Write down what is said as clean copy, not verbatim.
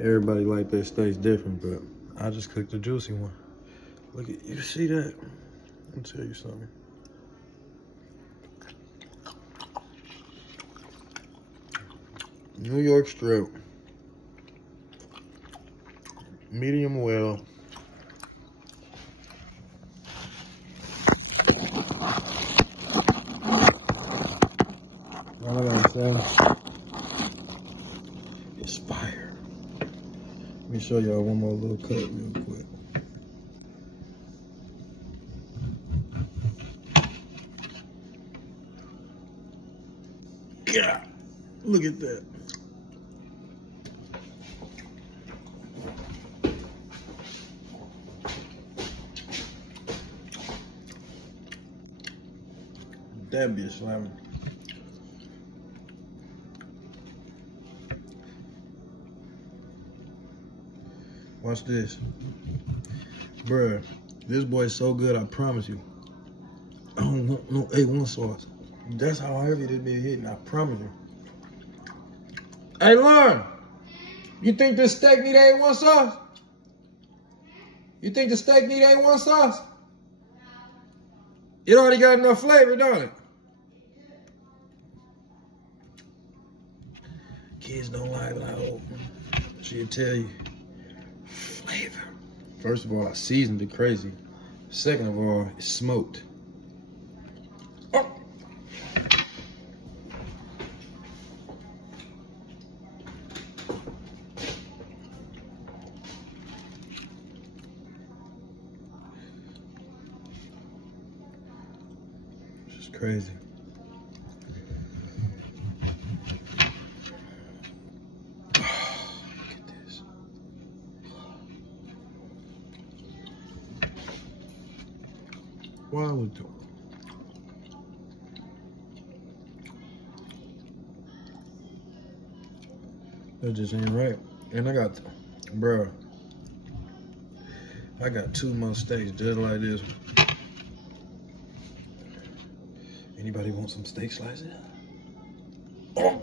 Everybody like their steaks different, but I just cooked the juicy one. Look at, you see that? Let me tell you something. New York strip. Medium well. All I gotta say, it's fire. Let me show y'all one more little cut real quick. Yeah, look at that. That be slamming. Watch this. Bruh, this boy's so good, I promise you. I don't want no A1 sauce. That's how heavy this be hitting, I promise you. Hey, Lauren, you think this steak need A1 sauce? You think the steak need A1 sauce? It already got enough flavor, don't it? Kids don't like it, I hope. She'll tell you. Flavor. First of all, I seasoned it crazy. Second of all, it's smoked. Oh. It's just crazy. Why would you? That just ain't right. And I got, bro, I got 2 more steaks just like this. Anybody want some steak slices? Oh.